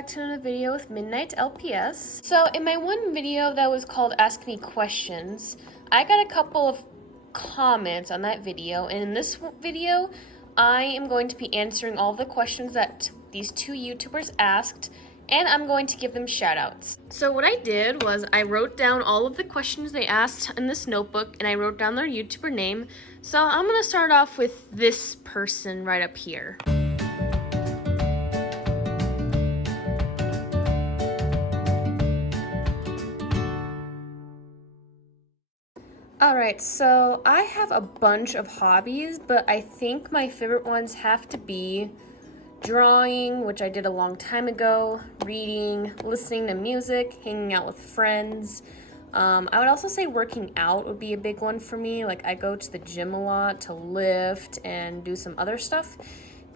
back to another video with Midnight LPS. So in my one video that was called Ask Me Questions, I got a couple of comments on that video, and in this video, I am going to be answering all the questions that these two YouTubers asked, and I'm going to give them shoutouts. So what I did was I wrote down all of the questions they asked in this notebook, and I wrote down their YouTuber name. So I'm gonna start off with this person right up here. Alright, so I have a bunch of hobbies, but I think my favorite ones have to be drawing, which I did a long time ago, reading, listening to music, hanging out with friends. I would also say working out would be a big one for me. Like, I go to the gym a lot to lift and do some other stuff.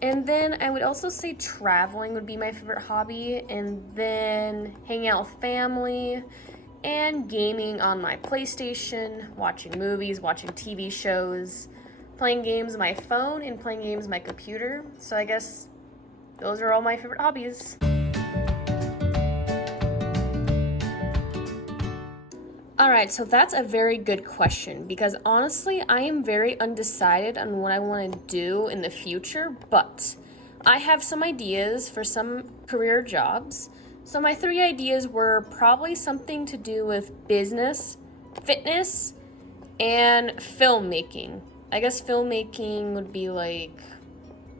And then I would also say traveling would be my favorite hobby, and then hanging out with family, and gaming on my PlayStation, watching movies, watching TV shows, playing games on my phone, and playing games on my computer. So I guess those are all my favorite hobbies. Alright, so that's a very good question because honestly, I am very undecided on what I want to do in the future, but I have some ideas for some career jobs. So my three ideas were probably something to do with business, fitness, and filmmaking. I guess filmmaking would be like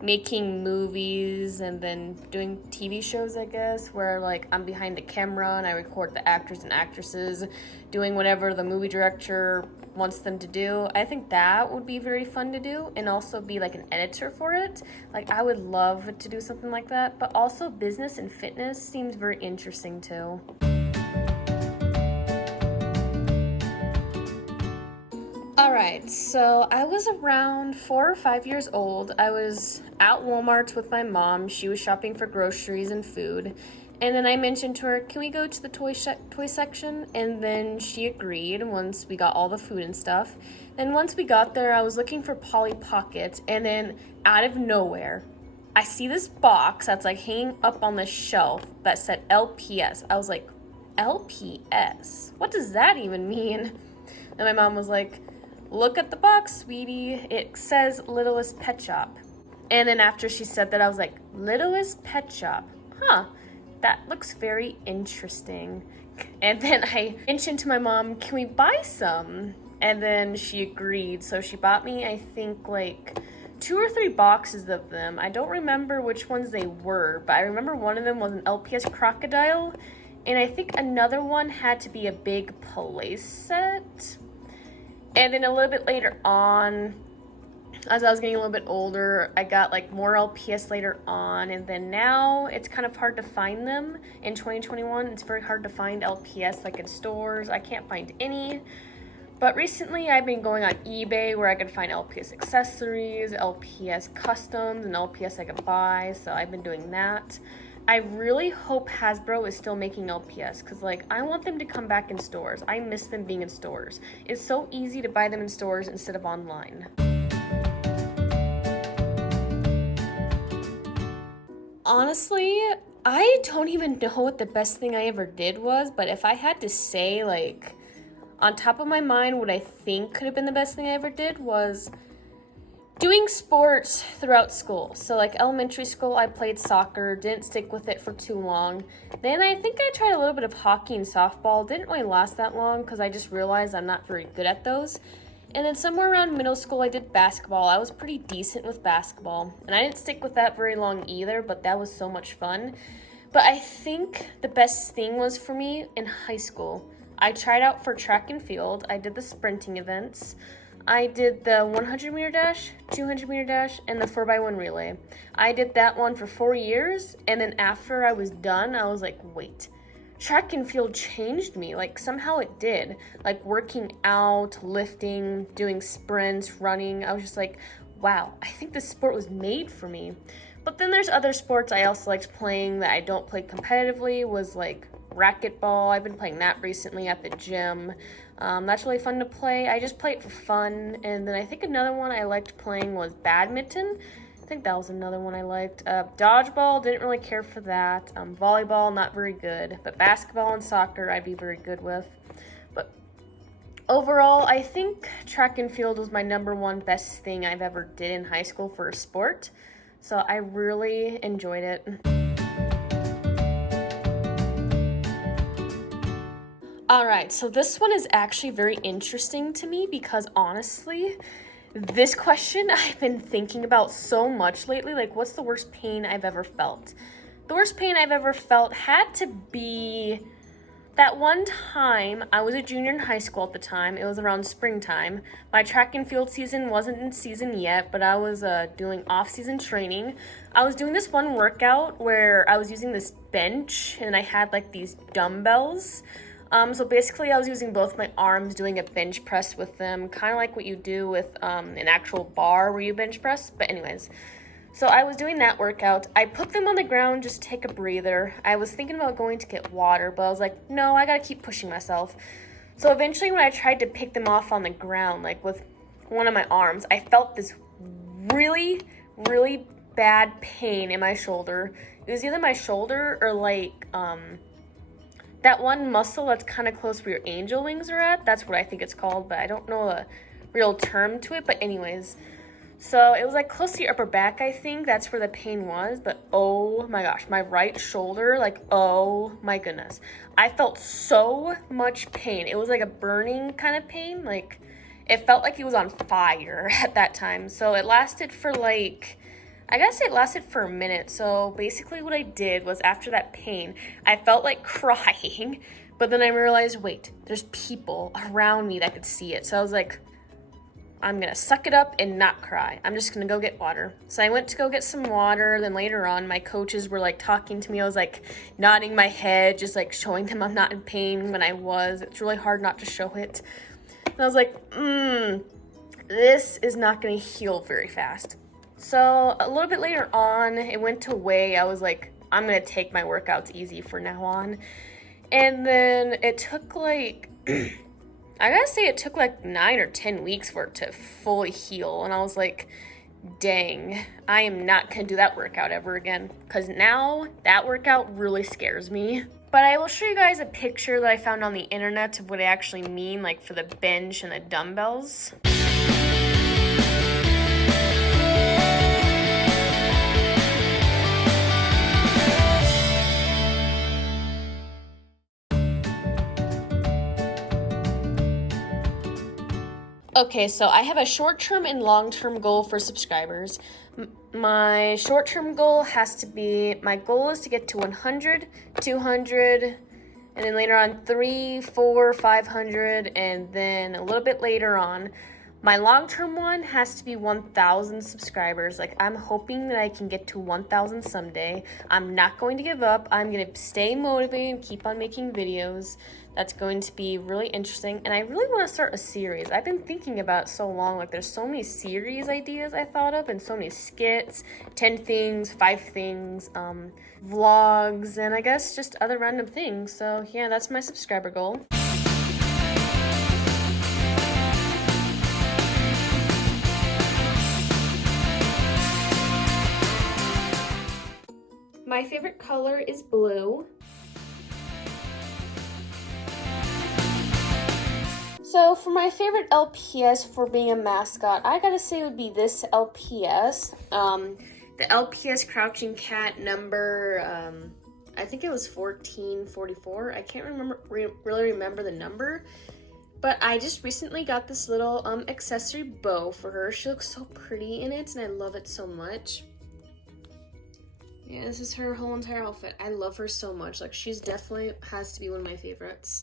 making movies and then doing TV shows, I guess, where like I'm behind the camera and I record the actors and actresses doing whatever the movie director wants them to do. I think that would be very fun to do, and also be like an editor for it. Like, I would love to do something like that, but also business and fitness seems very interesting too. Alright, so I was around 4 or 5 years old. I was at Walmart with my mom. She was shopping for groceries and food. And then I mentioned to her, can we go to the toy section? And then she agreed once we got all the food and stuff. And once we got there, I was looking for Polly Pocket. And then out of nowhere, I see this box that's like hanging up on the shelf that said LPS. I was like, LPS? What does that even mean? And my mom was like, look at the box, sweetie. It says Littlest Pet Shop. And then after she said that, I was like, Littlest Pet Shop? Huh. That looks very interesting. And then I mentioned to my mom, can we buy some? And then she agreed. So she bought me, I think, like 2 or 3 boxes of them. I don't remember which ones they were, but I remember one of them was an LPS crocodile. And I think another one had to be a big play set. And then a little bit later on, as I was getting a little bit older, I got like more LPS later on, and then now it's kind of hard to find them. In 2021, it's very hard to find LPS like in stores. I can't find any. But recently I've been going on eBay where I can find LPS accessories, LPS customs, and LPS I can buy, so I've been doing that. I really hope Hasbro is still making LPS because, like, I want them to come back in stores. I miss them being in stores. It's so easy to buy them in stores instead of online. Honestly, I don't even know what the best thing I ever did was, but if I had to say, like, on top of my mind, what I think could have been the best thing I ever did was doing sports throughout school. So like elementary school, I played soccer, didn't stick with it for too long. Then I think I tried a little bit of hockey and softball. Didn't really last that long because I just realized I'm not very good at those. And then somewhere around middle school, I did basketball. I was pretty decent with basketball. And I didn't stick with that very long either, but that was so much fun. But I think the best thing was for me in high school. I tried out for track and field. I did the sprinting events. I did the 100 meter dash, 200 meter dash, and the 4x1 relay. I did that one for 4 years, and then after I was done, I was like, wait, track and field changed me. Like, somehow it did. Like, working out, lifting, doing sprints, running. I was just like, wow, I think this sport was made for me. But then there's other sports I also liked playing that I don't play competitively, was like racquetball. I've been playing that recently at the gym. That's really fun to play. I just play it for fun. And then I think another one I liked playing was badminton. I think that was another one I liked. Dodgeball, didn't really care for that. Volleyball, not very good. But basketball and soccer, I'd be very good with. But overall, I think track and field was my #1 best thing I've ever did in high school for a sport. So I really enjoyed it. Alright, so this one is actually very interesting to me because honestly, this question I've been thinking about so much lately. Like, what's the worst pain I've ever felt? The worst pain I've ever felt had to be that one time. I was a junior in high school at the time. It was around springtime. My track and field season wasn't in season yet, but I was doing off-season training. I was doing this one workout where I was using this bench and I had like these dumbbells. So basically I was using both my arms doing a bench press with them, kind of like what you do with an actual bar where you bench press. But anyways, so I was doing that workout. I put them on the ground just to take a breather. I was thinking about going to get water, but I was like, no, I gotta keep pushing myself. So eventually when I tried to pick them off on the ground, like with one of my arms, I felt this really, really bad pain in my shoulder. It was either my shoulder or like, that one muscle that's kind of close where your angel wings are at. That's what I think it's called, but I don't know a real term to it. But anyways, so it was like close to your upper back, I think. That's where the pain was. But oh my gosh, my right shoulder, like, oh my goodness. I felt so much pain. It was like a burning kind of pain. Like, it felt like it was on fire at that time. So it lasted for like, I gotta say it lasted for a minute. So basically what I did was after that pain, I felt like crying, but then I realized, wait, there's people around me that could see it. So I was like, I'm gonna suck it up and not cry. I'm just gonna go get water. So I went to go get some water. Then later on, my coaches were like talking to me. I was like nodding my head, just like showing them I'm not in pain when I was. It's really hard not to show it. And I was like, this is not gonna heal very fast. So a little bit later on, it went away. I was like, I'm going to take my workouts easy from now on. And then it took like, I gotta say it took like 9 or 10 weeks for it to fully heal. And I was like, dang, I am not going to do that workout ever again. Because now that workout really scares me. But I will show you guys a picture that I found on the internet of what I actually mean, like for the bench and the dumbbells. Okay, so I have a short-term and long-term goal for subscribers. My short-term goal has to be, my goal is to get to 100, 200, and then later on 3, 4, 500, and then a little bit later on, my long-term one has to be 1,000 subscribers. Like, I'm hoping that I can get to 1,000 someday. I'm not going to give up. I'm going to stay motivated and keep on making videos. That's going to be really interesting. And I really want to start a series. I've been thinking about it so long. Like, there's so many series ideas I thought of and so many skits, 10 things, 5 things, vlogs, and I guess just other random things. So, yeah, that's my subscriber goal. My favorite color is blue. So for my favorite LPS for being a mascot, I gotta say it would be this LPS. The LPS Crouching Cat number, I think it was 1444. I can't really remember the number. But I just recently got this little accessory bow for her. She looks so pretty in it and I love it so much. Yeah, this is her whole entire outfit. I love her so much. Like, she's definitely has to be one of my favorites.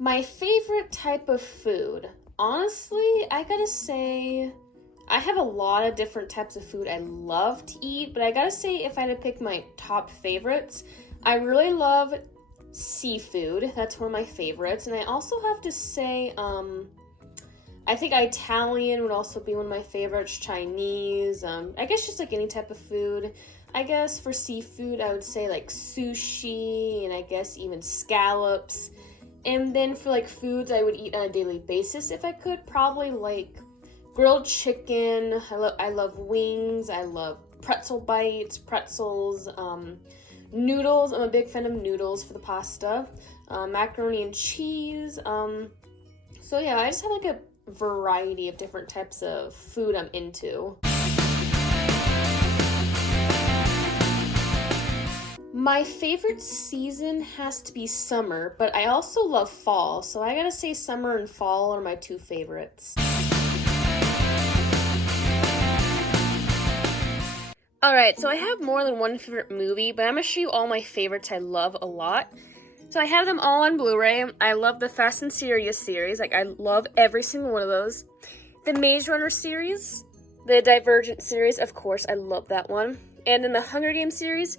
My favorite type of food. Honestly, I gotta say, I have a lot of different types of food I love to eat, but I gotta say if I had to pick my top favorites, I really love seafood. That's one of my favorites. And I also have to say, I think Italian would also be one of my favorites, Chinese, I guess just like any type of food. I guess for seafood, I would say like sushi, and I guess even scallops, And then for like foods I would eat on a daily basis if I could, probably like grilled chicken. I love wings. I love pretzel bites, pretzels, noodles. I'm a big fan of noodles for the pasta. Macaroni and cheese. So yeah, I just have like a variety of different types of food I'm into. My favorite season has to be summer, but I also love fall, so I gotta say summer and fall are my two favorites. Alright, so I have more than one favorite movie, but I'm gonna show you all my favorites I love a lot. So I have them all on Blu-ray. I love the Fast and Furious series, like I love every single one of those. The Maze Runner series, the Divergent series, of course, I love that one. And then the Hunger Games series,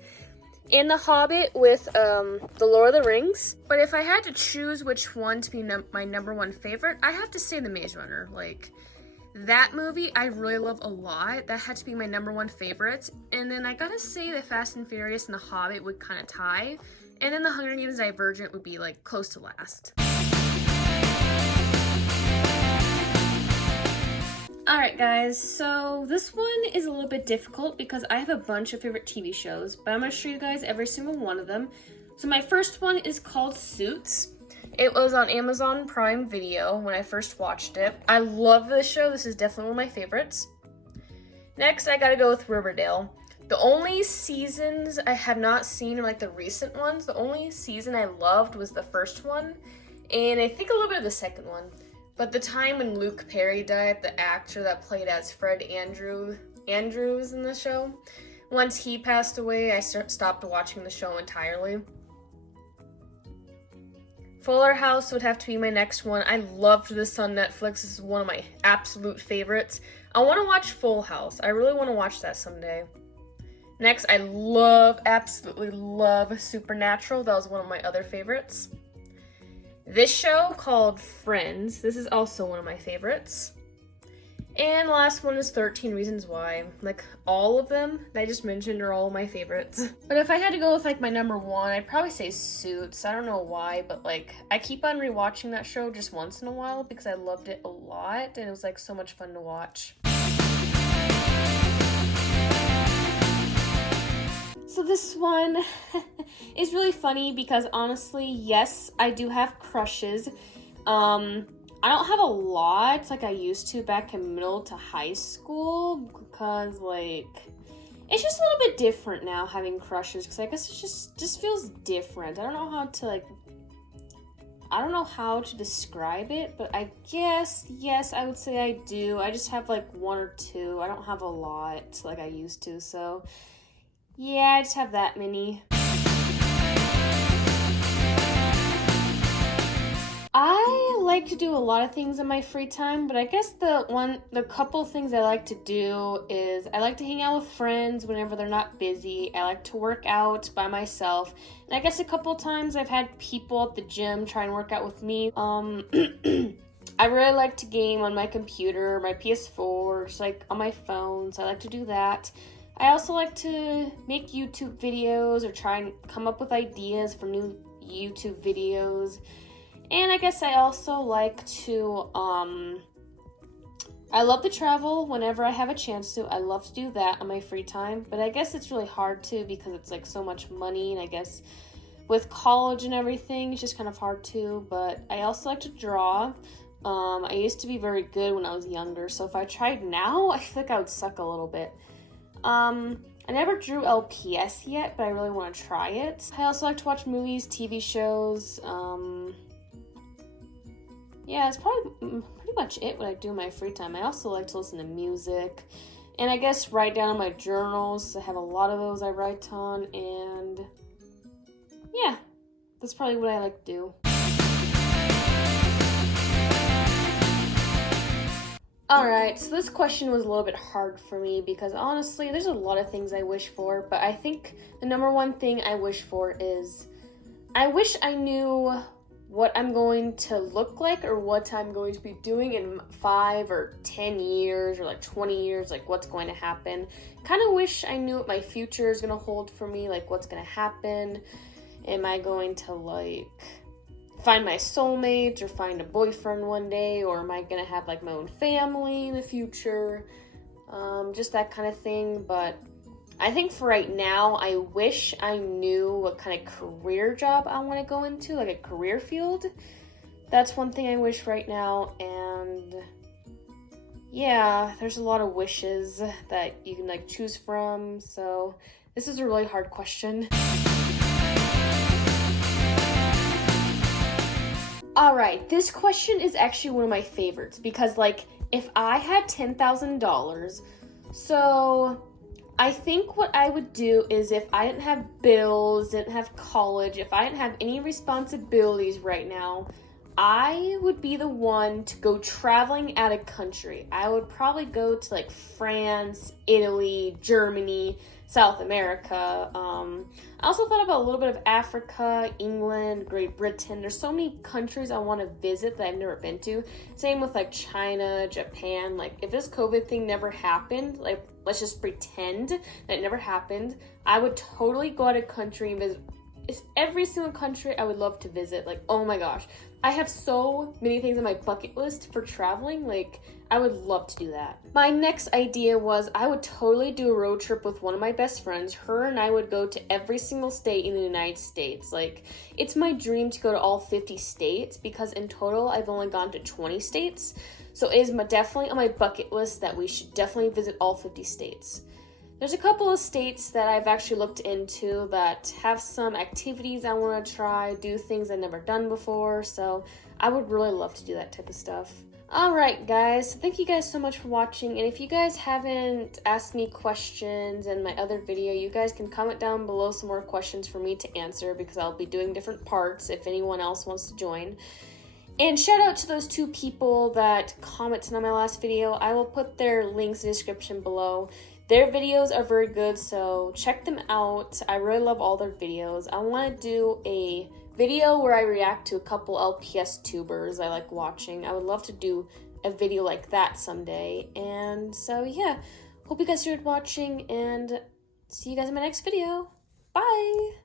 and The Hobbit with The Lord of the Rings. But if I had to choose which one to be my number one favorite, I have to say The Maze Runner. Like, that movie I really love a lot. That had to be my number one favorite. And then I gotta say The Fast and Furious and The Hobbit would kind of tie. And then The Hunger Games Divergent would be like close to last. Alright guys, so this one is a little bit difficult because I have a bunch of favorite TV shows, but I'm going to show you guys every single one of them. So my first one is called Suits. It was on Amazon Prime Video when I first watched it. I love this show. This is definitely one of my favorites. Next, I gotta go with Riverdale. The only seasons I have not seen are like the recent ones. The only season I loved was the first one, and I think a little bit of the second one. But the time when Luke Perry died, the actor that played as Fred Andrews in the show, once he passed away, I stopped watching the show entirely. Fuller House would have to be my next one. I loved this on Netflix. This is one of my absolute favorites. I want to watch Full House. I really want to watch that someday. Next, I absolutely love Supernatural. That was one of my other favorites. This show called Friends. This is also one of my favorites. And the last one is 13 Reasons Why. Like, all of them that I just mentioned are all my favorites. But if I had to go with, like, my number one, I'd probably say Suits. I don't know why, but, like, I keep on rewatching that show just once in a while because I loved it a lot, and it was, like, so much fun to watch. So this one is really funny because honestly, yes, I do have crushes. I don't have a lot like I used to back in middle to high school because like it's just a little bit different now having crushes because I guess it just feels different. I don't know how to describe it, but I guess yes, I would say I do. I just have like one or two. I don't have a lot like I used to, so yeah, I just have that many. I like to do a lot of things in my free time, but I guess the couple things I like to do is I like to hang out with friends whenever they're not busy. I like to work out by myself. And I guess a couple times I've had people at the gym try and work out with me. I really like to game on my computer, my PS4, just like on my phone, so I like to do that. I also like to make YouTube videos or try and come up with ideas for new YouTube videos. And I guess I also like to, I love to travel whenever I have a chance to. I love to do that on my free time. But I guess it's really hard to because it's like so much money. And I guess with college and everything, it's just kind of hard to. But I also like to draw. I used to be very good when I was younger. So if I tried now, I feel like I would suck a little bit. I never drew LPS yet, but I really want to try it. I also like to watch movies, TV shows. Yeah, it's probably pretty much it what I do in my free time. I also like to listen to music. And I guess write down in my journals. I have a lot of those I write on. And yeah, that's probably what I like to do. Alright, so this question was a little bit hard for me because honestly, there's a lot of things I wish for, but I think the number one thing I wish for is I wish I knew what I'm going to look like or what I'm going to be doing in 5 or 10 years or like 20 years, like what's going to happen. Kind of wish I knew what my future is going to hold for me, like what's going to happen. Am I going to like find my soulmate or find a boyfriend one day, or am I gonna have like my own family in the future? Just that kind of thing. But I think for right now, I wish I knew what kind of career job I want to go into, like a career field. That's one thing I wish right now. And yeah, there's a lot of wishes that you can like choose from. So this is a really hard question. All right, this question is actually one of my favorites because like if I had $10,000, so I think what I would do is if I didn't have bills, didn't have college, if I didn't have any responsibilities right now, I would be the one to go traveling out of country. I would probably go to like France, Italy, Germany, South America. I also thought about a little bit of Africa, England, Great Britain. There's so many countries I want to visit that I've never been to. Same with like China, Japan. Like if this COVID thing never happened, like let's just pretend that it never happened, I would totally go out of country and visit. It's every single country I would love to visit. Like, oh my gosh. I have so many things on my bucket list for traveling. Like, I would love to do that. My next idea was I would totally do a road trip with one of my best friends. Her and I would go to every single state in the United States. Like, it's my dream to go to all 50 states because in total I've only gone to 20 states. So it is definitely on my bucket list that we should definitely visit all 50 states. There's a couple of states that I've actually looked into that have some activities I want to try, do things I've never done before, so I would really love to do that type of stuff. Alright guys, thank you guys so much for watching, and if you guys haven't asked me questions in my other video, you guys can comment down below some more questions for me to answer because I'll be doing different parts if anyone else wants to join. And shout out to those 2 people that commented on my last video. I will put their links in the description below. Their videos are very good, so check them out. I really love all their videos. I want to do a video where I react to a couple LPS tubers I like watching. I would love to do a video like that someday. And so yeah, hope you guys enjoyed watching and see you guys in my next video. Bye!